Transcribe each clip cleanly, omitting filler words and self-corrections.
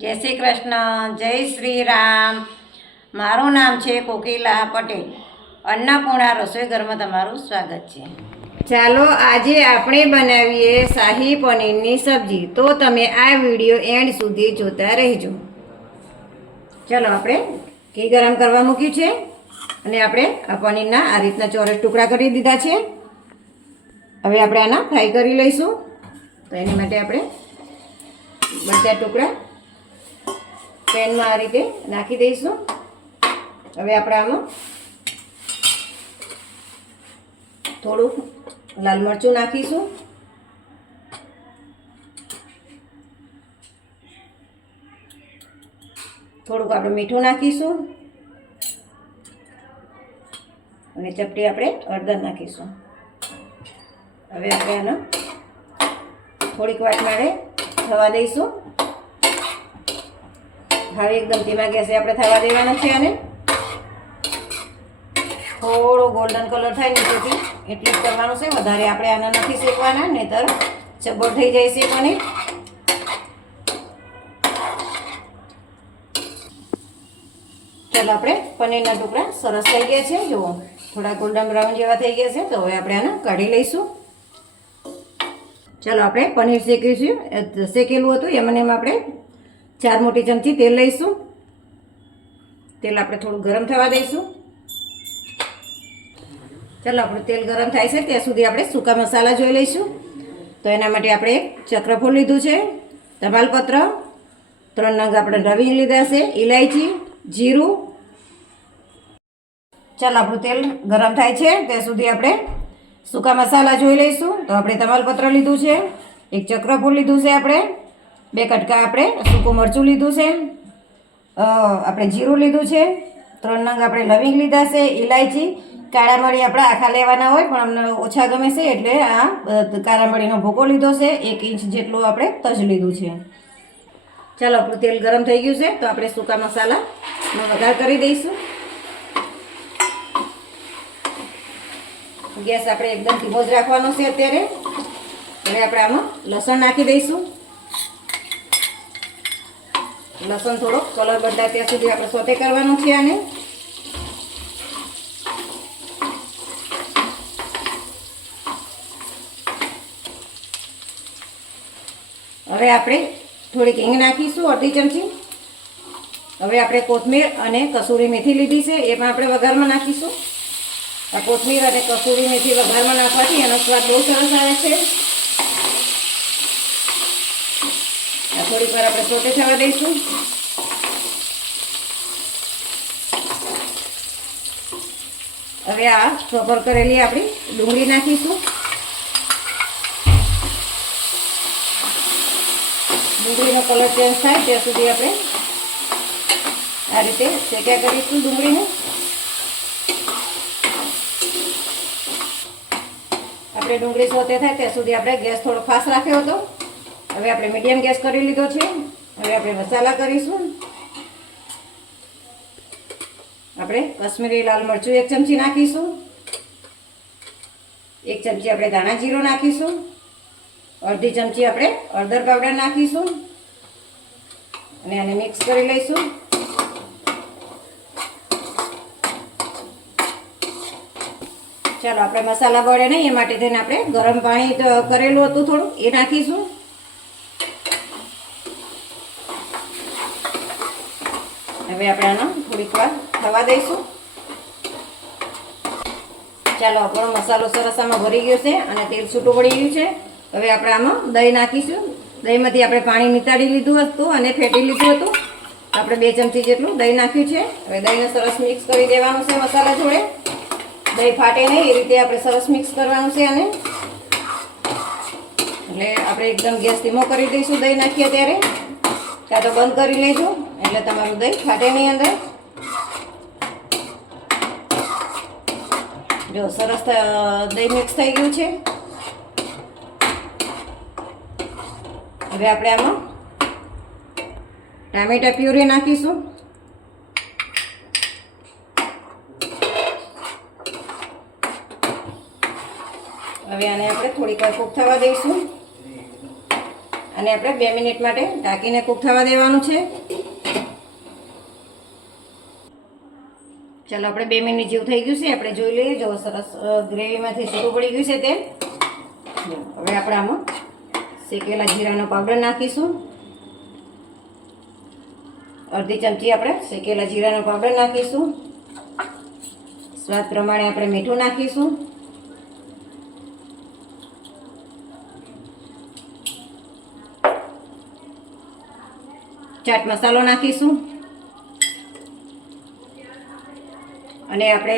જય શ્રી કૃષ્ણ, જય શ્રી રામ. મારું નામ છે કોકિલા પટેલ. અન્નપૂર્ણા રસોઈ ઘરમાં તમારું સ્વાગત છે. ચાલો આજે આપણે બનાવીએ શાહી પનીરની સબ્જી. તો તમે આ વિડીયો એન્ડ સુધી જોતા રહેજો. ચાલો આપણે ઘી ગરમ કરવા મૂક્યું છે અને આપણે આ પનીરના આ રીતના ચોરસ ટુકડા કરી દીધા છે. હવે આપણે આના ફ્રાય કરી લઈશું. તો એની માટે આપણે બધા ટુકડા પેનમાં આ રીતે નાખી દઈશું. હવે આપણે આમાં થોડું લાલ મરચું નાખીશું, થોડુંક આપણે મીઠું નાખીશું અને ચપટી આપણે હળદર નાખીશું. હવે આપણે આનો થોડીક વાર માટે થવા દઈશું. હવે એકદમ ધીમા ગેસે આપણે થવા દેવાનો છે અને થોડો ગોલ્ડન કલર થાય નીચેથી એટલું જ કરવાનું છે. વધારે આપણે આના નથી શેકવાના, નહીંતર ચબ્બોળ થઈ જાય છે પનીર. ચાલો આપણે પનીરના ટુકડા સરસ થઈ ગયા છે. જુઓ થોડા ગોલ્ડન બ્રાઉન જેવા થઈ ગયા છે. તો હવે આપણે આને કાઢી લઈશું. ચાલો આપણે પનીર શેકેલું હતું એમાં આપણે 4 મોટી ચમચી તેલ લઈશું. તેલ આપણે થોડું ગરમ થવા દઈશું. ચાલો આપણું તેલ ગરમ થાય છે ત્યાં સુધી આપણે સૂકા મસાલા જોઈ લઈશું. તો એના માટે આપણે એક ચક્રફૂલ લીધું છે, તમાલપત્ર, 3 નંગ આપણે લવિંગ લીધા છે, ઇલાયચી, જીરું. ચાલો આપણું તેલ ગરમ થાય છે ત્યાં સુધી આપણે સૂકા મસાલા જોઈ લઈશું. તો આપણે તમાલપત્ર લીધું છે, એક ચક્રફૂલ લીધું છે, આપણે 2 કટકા આપણે સૂકું મરચું લીધું છે, આપણે જીરું લીધું છે, 3 નંગ આપણે લવિંગ લીધા છે, ઇલાયચી. કાળા મરી આપણે આખા લેવાના હોય પણ અમને ઓછા ગમે છે એટલે આ કાળા મરીનો ભૂકો લીધો છે. 1 ઇંચ જેટલું આપણે તજ લીધું છે. ચાલો આપણું તેલ ગરમ થઈ ગયું છે તો આપણે સૂકા મસાલાનો વઘાર કરી દઈશું. ગેસ આપણે એકદમ ધીમો જ રાખવાનો છે અત્યારે. હવે આપણે આમાં લસણ નાખી દઈશું. લસણ થોડો કલર બદલાય ત્યાં સુધી આપણે સોતે કરવાનું છે આને. હવે આપણે થોડીક હિંગ નાખીશું, અડધી ચમચી. હવે આપણે કોથમીર અને કસૂરી મેથી લીધી છે એ પણ આપણે વઘારમાં નાખીશું. આ કોથમીર અને કસૂરી મેથી વઘારમાં નાખવાથી એનો સ્વાદ બહુ સરસ આવે છે. થોડીક વાર આપણે સોતે થવા દઈશું. હવે આ ચોપર કરેલી આપણી ડુંગળી નાખીશું. ડુંગળીનો કલર ચેન્જ થાય ત્યાં સુધી આપણે આ રીતે શેક્યા કરીશું ડુંગળીને. આપણે ડુંગળી સોતે થાય ત્યાં સુધી આપણે ગેસ થોડો ફાસ્ટ રાખ્યો હતો. હવે આપણે મીડિયમ ગેસ કરી લીધો છે. હવે આપણે મસાલા કરીશું. આપણે કશ્મીરી લાલ મરચું 1 ચમચી નાખીશું. 1 ચમચી આપણે ધાણા જીરું નાખીશું. અડધી ચમચી આપણે હળદર પાવડર નાખીશું અને આને મિક્સ કરી લઈશું. ચાલો આપણે મસાલા બળે નહીં એ માટે થઈને આપણે ગરમ પાણી કરેલું હતું થોડું એ નાખીશું. હવે આપણે આનો થોડીક વાર થવા દઈશું. ચાલો આપણો મસાલો સરસ આમાં ભરી ગયો છે અને તેલ છૂટું પડી ગયું છે. હવે આપણે આમાં દહીં નાખીશું. દહીંમાંથી આપણે પાણી નિતાળી લીધું હતું અને ફેટી લીધું હતું. આપણે 2 ચમચી જેટલું દહીં નાખ્યું છે. હવે દહીંને સરસ મિક્સ કરી દેવાનું છે મસાલા જોડે. દહીં ફાટે નહીં એ રીતે આપણે સરસ મિક્સ કરવાનું છે અને એટલે આપણે એકદમ ગેસ ધીમો કરી દઈશું દહીં નાખીએ ત્યારે. કાં તો બંધ કરી લેજો એટલે તમારું દહીં ફાટે નહીં અંદર. જો સરસ દહીં મિક્સ થઈ ગયું છે. હવે આપણે આમાં ટામેટા પ્યુરી નાખીશું. હવે આને આપણે થોડીક વાર કૂક થવા દઈશું. અને આપણે 2 મિનિટ માટે ઢાંકીને કૂક થવા દેવાનું છે. ચાલો આપણે 2 મિનિટ જેવું થઈ ગયું છે. આપણે જોઈ લઈએ. જો સરસ ગ્રેવીમાંથી છૂટું પડી ગયું છે તેલ. હવે આપણે આમાં શેકેલા જીરાનો પાવડર નાખીશું. અડધી ચમચી આપણે શેકેલા જીરાનો પાવડર નાખીશું. સ્વાદ પ્રમાણે આપણે મીઠું નાખીશું. ચાટ મસાલો નાખીશું. અને આપણે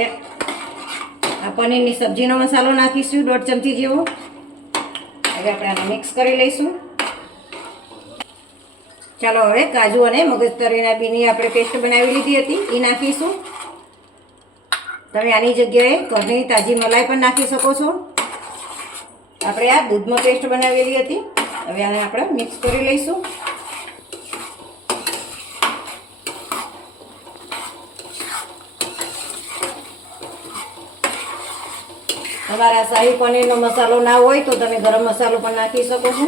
આ પનીરની સબ્જીનો મસાલો નાખીશું 1.5 ચમચી જેવો. હવે આપણે આને મિક્સ કરી લઈશું. ચાલો હવે કાજુ અને મગજતરીના બીની આપણે પેસ્ટ બનાવી લીધી હતી એ નાખીશું. તમે આની જગ્યાએ ઘરની તાજી મલાઈ પણ નાખી શકો છો. આપણે આ દૂધમાં પેસ્ટ બનાવેલી હતી. હવે આને આપણે મિક્સ કરી લઈશું. તમારા શાહી પનીરનો મસાલો ના હોય તો તમે ગરમ મસાલો પણ નાખી શકો છો.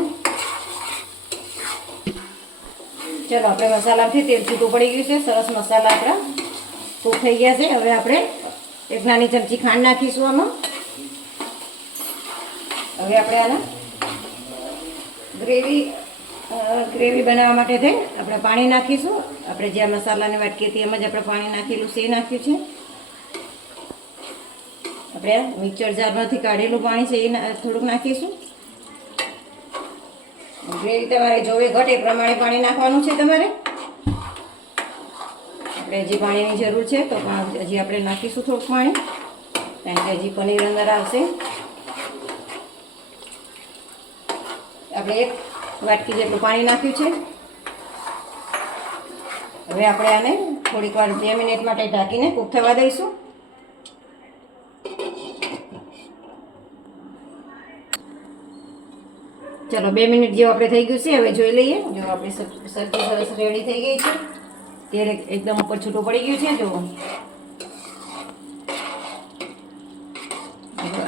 ચલો આપણે મસાલામાંથી તેલ છૂટું પડી ગયું છે. સરસ મસાલા આપણા કૂક થઈ ગયા છે. હવે આપણે 1 નાની ચમચી ખાંડ નાખીશું આમાં. હવે આપણે આને ગ્રેવી બનાવવા માટે થઈ આપણે પાણી નાખીશું. આપણે જે મસાલાની વાટકી હતી એમ જ આપણે પાણી નાખેલું છે એ નાખ્યું છે. આપણે મિક્સર જારમાંથી કાઢેલું પાણી છે એ થોડુંક નાખીશું. ગ્રેવી તમારે જોવે ઘટે એ પ્રમાણે પાણી નાખવાનું છે તમારે. આપણે હજી પાણીની જરૂર છે તો હજી આપણે નાખીશું થોડુંક પાણી, કારણ કે હજી પનીર અંદર આવશે. આપણે 1 વાટકી જેટલું પાણી નાખ્યું છે. હવે આપણે આને થોડીક વાર 2 મિનિટ માટે ઢાંકીને કૂક થવા દઈશું. ચલો 2 મિનિટ જેવું આપણે થઈ ગયું છે. હવે જોઈ લઈએ. જો આપણી સબ્જી સરસ રેડી થઈ ગઈ છે. તેલ એકદમ ઉપર છૂટું પડી ગયું છે. જો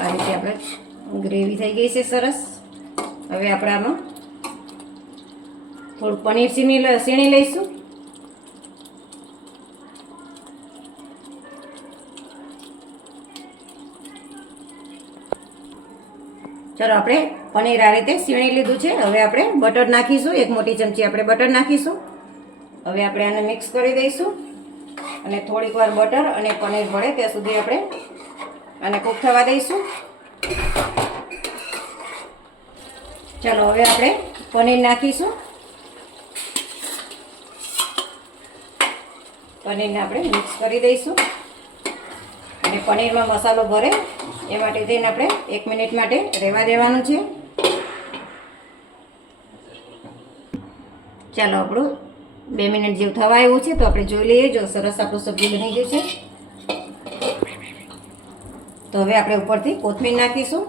આ રીતે આપણે ગ્રેવી થઈ ગઈ છે સરસ. હવે આપણે આમાં થોડું પનીર સીણી લઈશું. ચલો આપણે પનીર આ રીતે સીણી લીધું છે. હવે આપણે બટર નાખીશું. 1 મોટી ચમચી આપણે બટર નાખીશું. હવે આપણે આને મિક્સ કરી દઈશું અને થોડીક વાર બટર અને પનીર ભળે ત્યાં સુધી આપણે આને કૂક થવા દઈશું. ચાલો હવે આપણે પનીર નાખીશું. પનીરને આપણે મિક્સ કરી દઈશું અને પનીરમાં મસાલો ભરે એ માટે થઈને આપણે 1 મિનિટ માટે રહેવા દેવાનું છે. ચાલો આપણું 2 મિનિટ જેવું થવા આવ્યું છે તો આપણે જોઈ લઈએ. જો સરસ આપણું સબ્જી બની ગયું છે તો હવે આપણે ઉપરથી કોથમીર નાખીશું.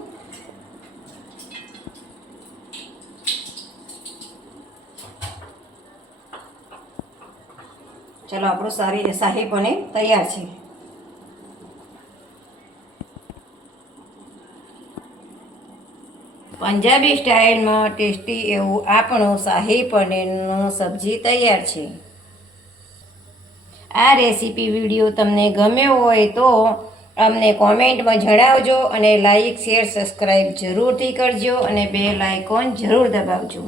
ચલો આપણું શાહી પનીર તૈયાર છે. પંજાબી સ્ટાઇલમાં ટેસ્ટી એવું આપણું શાહી પનીરનું સબ્જી તૈયાર છે. આ રેસીપી વિડીયો તમને ગમ્યો હોય તો અમને કોમેન્ટમાં જણાવજો અને લાઈક શેર સબસ્ક્રાઈબ જરૂરથી કરજો અને બેલ આઇકોન જરૂર દબાવજો.